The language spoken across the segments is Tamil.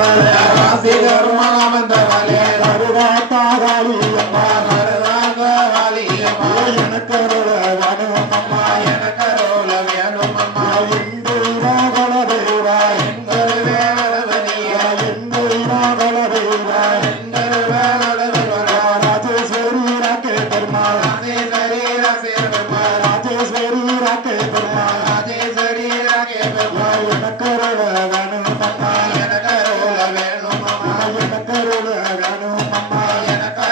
வந்தவளே வாசி தர்மம் வந்தவளே வருவாத்தாகாளி அம்மா வருவாத்தாகாளி அம்மா எனக்கு வேணும் அம்மா எனக்கு வேணும் அம்மா இந்து ராகலதேவா எங்கள் வேலவனியா இந்து ராகலதேவா எங்கள் வேலவனியா ராஜேஸ்வரி ராக்கே பெருமாள் ராஜேஸ்வரி ராக்கே பெருமாள் ராஜேஸ்வரி ராக்கே பெருமாள் ராஜேஸ்வரி ராக்கே பெருமாள் எனக்கு வேணும் அம்மா எனக்கு வேணும் அம்மா எனக்கு வேணும் அம்மா எனக்கு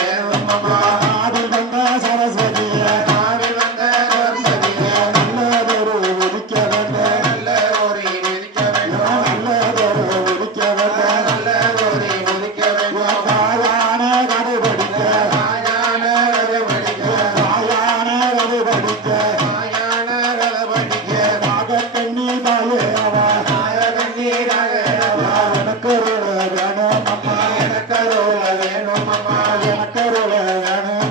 வேணும் அம்மா ஆவில் வந்த சரஸ்வதிய ஆவில் வந்த சரஸ்வதிய நல்லதொரு உதிக்க வேண்டும் நல்லதொரு உதிக்க வேண்டும் நல்லதொரு உதிக்க வேண்டும் நல்லதொரு உதிக்க வேண்டும் தாயான கடுபடிக்க தாயான கடுபடிக்க தாயான கடுபடிக்க தாயான கடுபடிக்க நாகக்கண்ணி தாயே அவா நாகக்கண்ணி தாயே அவா எனக்கு வேணும் அம்மா எனக்கு வேணும் அம்மா எனக்கு வேணும்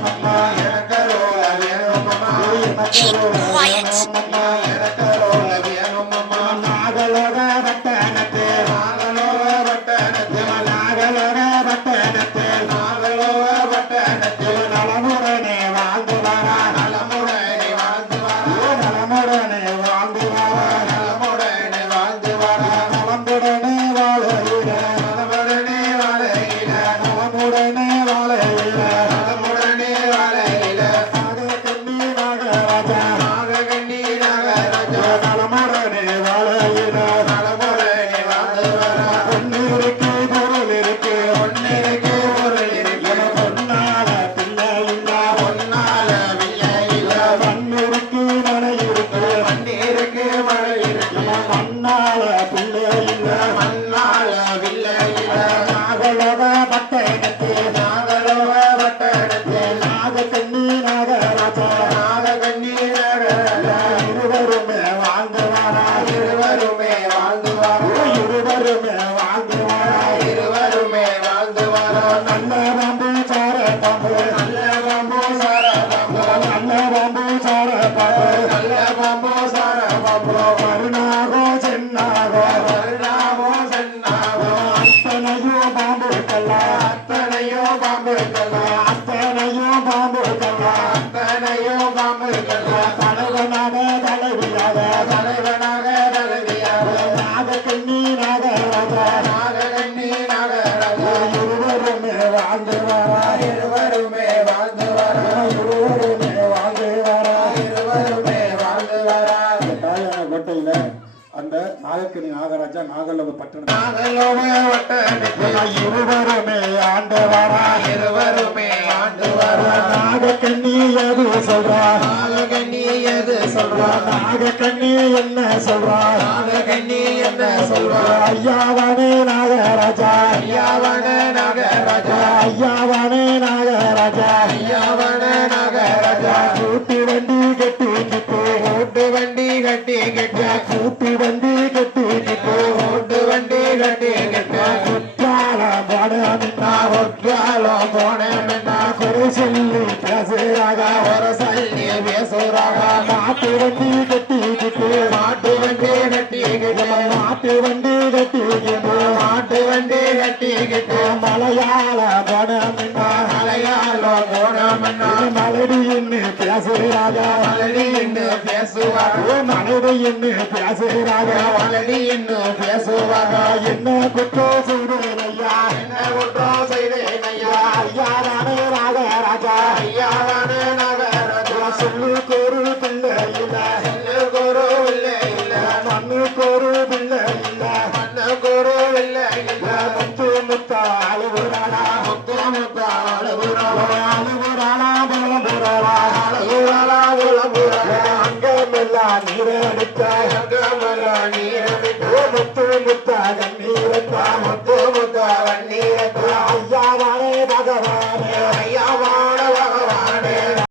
அம்மா எனக்கு வேணும் அம்மா எனக்கு வேணும் அம்மா எனக்கு வேணும் அம்மா நாகலோக பட்டணத்தே நாகலோக பட்டணத்தே நாகலோக பட்டணத்தே நாகலோக பட்டணத்தே நலமுடனே வாழ்ந்து வாரா நலமுடனே வாழ்ந்து வாரா நலமுடனே வாழ்ந்து வாரா நலமுடனே வாழ்ந்து வாரா நலமுடனே வாழையில நலமுடனே வாழையில நலமுடனே வாழையில நலமுடனே வாழையில நாகக்கண்ணி நாகராஜா நாகக்கண்ணி நாகராஜா நலமுடனே வாழையில நலமுடனே வாழ்ந்து வாரா பொன்னிருக்கு பொருள் இருக்கு பொன்னிருக்கு பொருள் இருக்கு பொன்னால பிள்ளை இல்ல பொன்னால பிள்ளை இல்ல மண்ணிருக்கு மழை இருக்கு மண்ணிருக்கு மழை இருக்கு மண்ணால பிள்ளை இல்ல மண்ணால பிள்ளை இல்ல நாகலோக பட்டணத்தே நாகலோக பட்டணத்தே நாகக்கண்ணி நாகராஜா நாகக்கண்ணி நாகராஜா இருவருமே வாழ்ந்து வாரா இருவருமே வாழ்ந்து வாரா இருவருமே வாழ்ந்து வாரா இருவருமே வாழ்ந்து வாரா நல்ல பாம்பு சார பாம்பு நல்ல பாம்பு சார பாம்பு நல்ல பாம்பு சார பாம்பு நல்ல பாம்பு சார பாம்பு கருணாகோ சென்னாகோ கருணாகோ சென்னாகோ அத்தனையோ பாம்பு கல்லா அத்தனையோ பாம்பு கல்லா அத்தனையோ பாம்பு கல்லா அத்தனையோ பாம்பு கல்லா தலைவனாக தலைவியாக தலைவனாக தலைவியாக நாகக்கண்ணி நாகராஜா நாகக்கண்ணி நாகராஜா இருவருமே வாழ்ந்து வாரா இருவருமே வாழ்ந்து வாரா இருவருமே வாழ்ந்து வாரா இருவருமே வாழ்ந்து வாரா கோட்டையில அந்த நாகக்கண்ணி நாகராஜா நாகலோக பட்டணம் நாகலோக பட்டணத்தில் இருவருமே ஆண்டு வாரா இருவருமே ஆண்டு வாரா நாகக்கண்ணி எது சொல்றா நாகக்கண்ணி எது சொல்றா நாகக்கண்ணி என்ன சொல்றா நாகக்கண்ணி என்ன சொல்றா ஐயாவானே நாகராஜா ஐயாவானே நாகராஜா ஐயாவானே நாகராஜா ஐயாவானே நாகராஜா கூட்டி வண்டி கட்டி கிட்டு ஓட்டு வண்டி கட்டி கிட்ட கூட்டி வண்டி கட்டி கிட்டு ஓட்டு வண்டி கட்டி கிட்ட குற்றாலம் போனமென்னா குற்றாலம் போனமென்னா ஒரு சொல்லி பேசுறாக ஒரு சொல்லி பேசுறாக மாட்டு வண்டி கட்டி கிட்டு மாட்டு வண்டி கட்டி கிட்டு மாட்டு வண்டி கட்டி கிட்டு மாட்டு வண்டி கட்டி கிட்டு மலையாள போனமென்னா மலையாளம் போனமென்னா மலடின்னு பேசுறாக மலடின்னு பேசுவாங்க மலடின்னு பேசுறாக மலடின்னு பேசுவாங்க என்ன குற்றம் செய்தேன் ஐயா என்ன குற்றம் செய்தேன் ஐயா ஐயாரானே நாகராஜா ஐயாரானே நாகராஜா சொல்லுக்கு ஒரு பிள்ளை இல்ல சொல்லுக்கு ஒரு பிள்ளை இல்ல மண்ணுக்கு ஒரு பிள்ளை இல்ல மண்ணுக்கு ஒரு பிள்ளை இல்ல முத்து முத்தா அழுகுறாளா முத்து முத்தா அழுகுறாளா அழுகுறாளா புலம்புறாளா அழுகுறாளா புலம்புறாளா அங்கமெல்லாம் நீரடிக்க அங்கமெல்லாம் நீரடிக்க முத்து முத்தா கண்ணீரத்தா முத்து முத்தா கண்ணீரத்தா